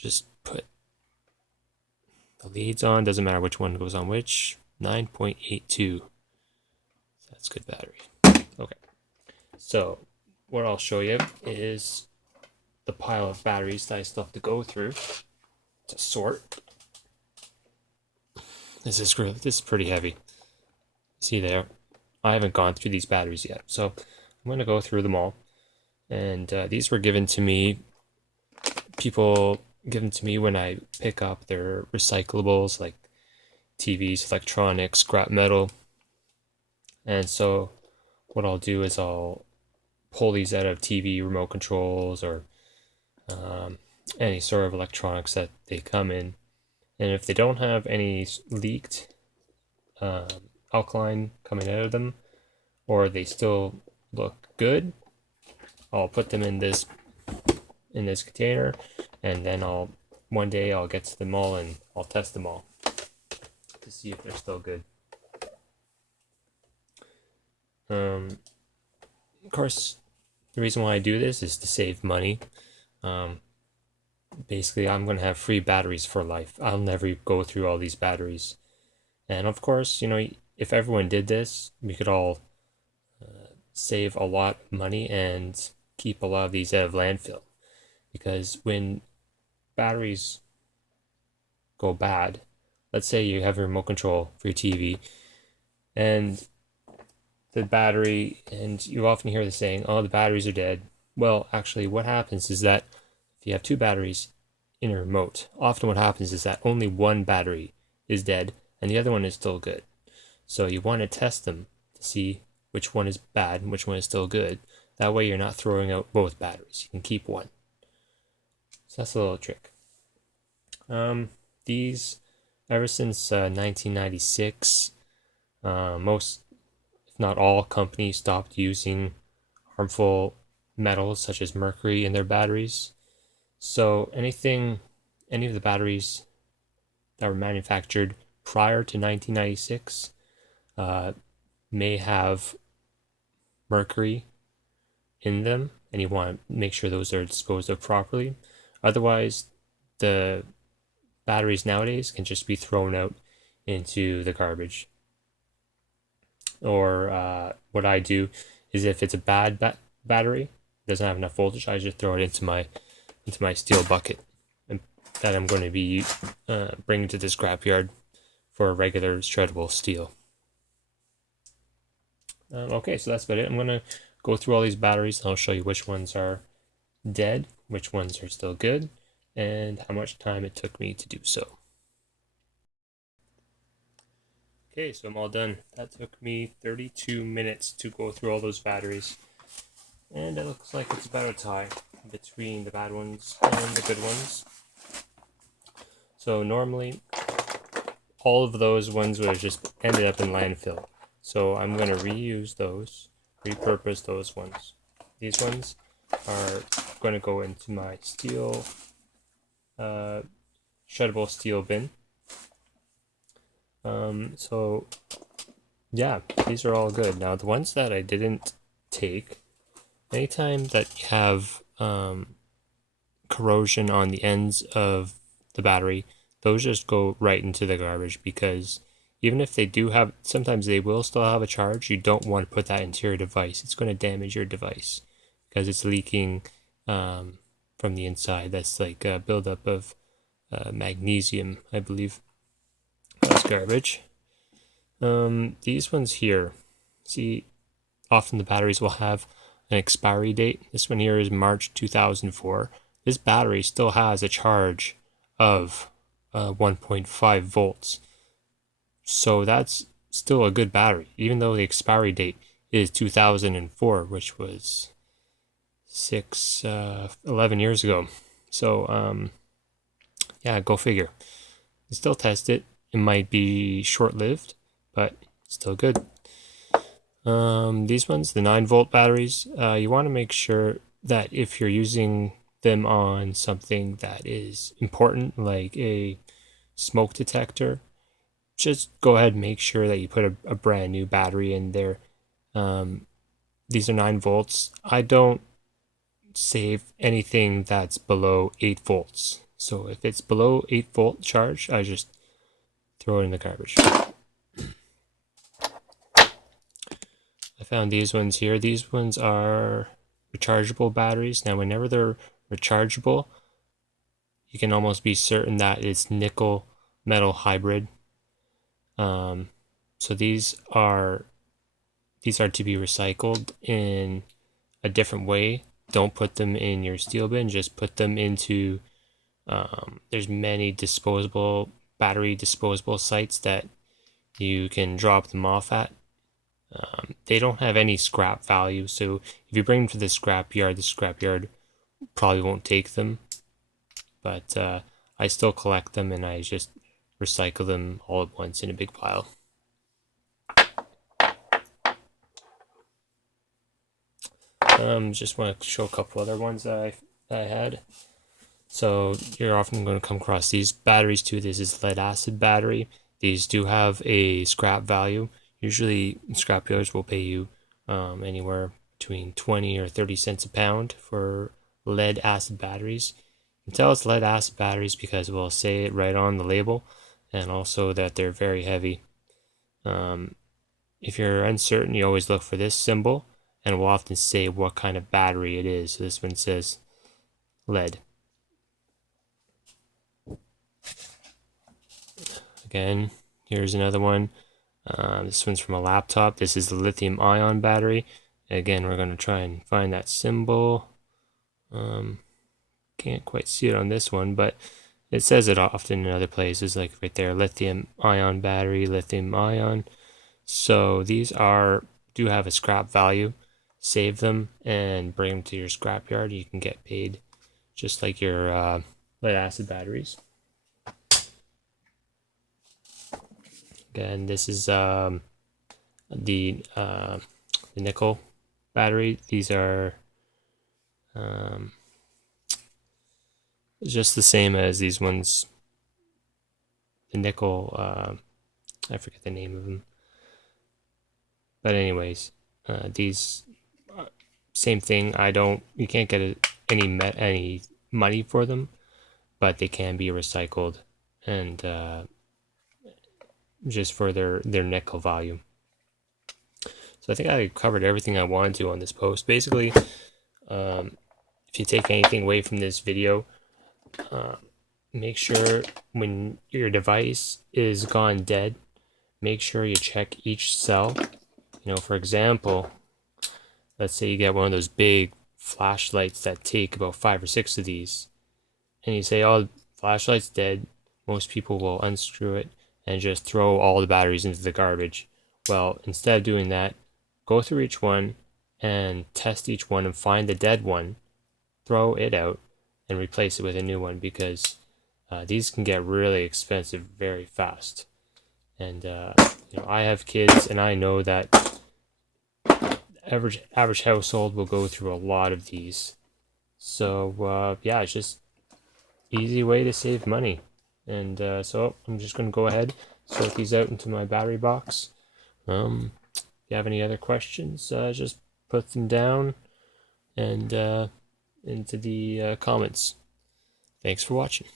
just put the leads on. Doesn't matter which one goes on which. 9.82. That's good battery. Okay. So what I'll show you is the pile of batteries that I still have to go through to sort. This is pretty heavy. See there? I haven't gone through these batteries yet, so I'm going to go through them all. And these were given to me. People give them to me when I pick up their recyclables like TVs, electronics, scrap metal. And so what I'll do is I'll pull these out of TV remote controls or any sort of electronics that they come in. And if they don't have any leaked alkaline coming out of them, or they still look good, I'll put them in this container, and then one day I'll get to them all and I'll test them all to see if they're still good. Of course, the reason why I do this is to save money. Basically, I'm going to have free batteries for life. I'll never go through all these batteries. And of course, if everyone did this, we could all save a lot of money and keep a lot of these out of landfill. Because when batteries go bad, let's say you have a remote control for your TV, and the battery, and you often hear the saying, oh, the batteries are dead. Well, actually, what happens is that if you have two batteries in a remote, often what happens is that only one battery is dead and the other one is still good. So you want to test them to see which one is bad and which one is still good. That way you're not throwing out both batteries. You can keep one. So that's a little trick. These, ever since 1996, most, if not all, companies stopped using harmful metals such as mercury in their batteries. So any of the batteries that were manufactured prior to 1996 may have mercury in them, and you want to make sure those are disposed of properly. Otherwise, the batteries nowadays can just be thrown out into the garbage. Or what I do is, if it's a bad battery, doesn't have enough voltage, I just throw it into my steel bucket that I'm going to be bringing to the scrapyard for regular shreddable steel. Okay, so that's about it. I'm going to go through all these batteries and I'll show you which ones are dead, which ones are still good, and how much time it took me to do so. Okay, so I'm all done. That took me 32 minutes to go through all those batteries. And it looks like it's about a tie between the bad ones and the good ones. So normally, all of those ones would have just ended up in landfill. So I'm going to reuse those, repurpose those ones. These ones are going to go into my steel, shreddable steel bin. So yeah, these are all good. Now the ones that I didn't take, anytime that you have corrosion on the ends of the battery, those just go right into the garbage, because even if they do have, sometimes they will still have a charge, you don't want to put that into your device. It's going to damage your device because it's leaking from the inside. That's like a buildup of magnesium, I believe. That's garbage. These ones here, see, often the batteries will have an expiry date. This one here is March 2004. This battery still has a charge of 1.5 volts. So that's still a good battery, even though the expiry date is 2004, which was 11 years ago. So, yeah, go figure. Still test it. It might be short-lived, but still good. These ones, the 9-volt batteries, you want to make sure that if you're using them on something that is important, like a smoke detector, just go ahead and make sure that you put a brand new battery in there. These are 9 volts. I don't save anything that's below 8 volts. So if it's below 8-volt charge, I just throw it in the garbage. I found these ones here. These ones are rechargeable batteries. Now, whenever they're rechargeable, you can almost be certain that it's nickel metal hybrid. So these are to be recycled in a different way. Don't put them in your steel bin. Just put them into. There's many battery disposable sites that you can drop them off at. They don't have any scrap value, so if you bring them to the scrapyard probably won't take them. But I still collect them, and I just recycle them all at once in a big pile. Just want to show a couple other ones that I had. So you're often going to come across these batteries too. This is lead acid battery. These do have a scrap value. Usually scrapyards will pay you anywhere between 20 or 30 cents a pound for lead acid batteries. You can tell it's lead acid batteries because it will say it right on the label, and also that they're very heavy. If you're uncertain, you always look for this symbol, and it will often say what kind of battery it is. So this one says lead. Again, here's another one. This one's from a laptop. This is the lithium ion battery. Again, we're going to try and find that symbol. Can't quite see it on this one, but it says it often in other places, like right there, lithium ion battery, lithium ion. So these do have a scrap value. Save them and bring them to your scrapyard. You can get paid just like your lead acid batteries. Again, this is the nickel battery. These are just the same as these ones. The nickel, I forget the name of them. But anyways, these same thing. You can't get any money for them, but they can be recycled and just for their nickel value. So I think I covered everything I wanted to on this post. Basically, if you take anything away from this video, make sure when your device is gone dead, make sure you check each cell. For example, let's say you get one of those big flashlights that take about 5 or 6 of these, and you say, oh, the flashlight's dead. Most people will unscrew it and just throw all the batteries into the garbage. Well, instead of doing that, go through each one and test each one and find the dead one, throw it out, and replace it with a new one, because these can get really expensive very fast. And I have kids, and I know that average household will go through a lot of these. So yeah, it's just easy way to save money. And so I'm just going to go ahead, sort these out into my battery box. If you have any other questions, just put them down and into the comments. Thanks for watching.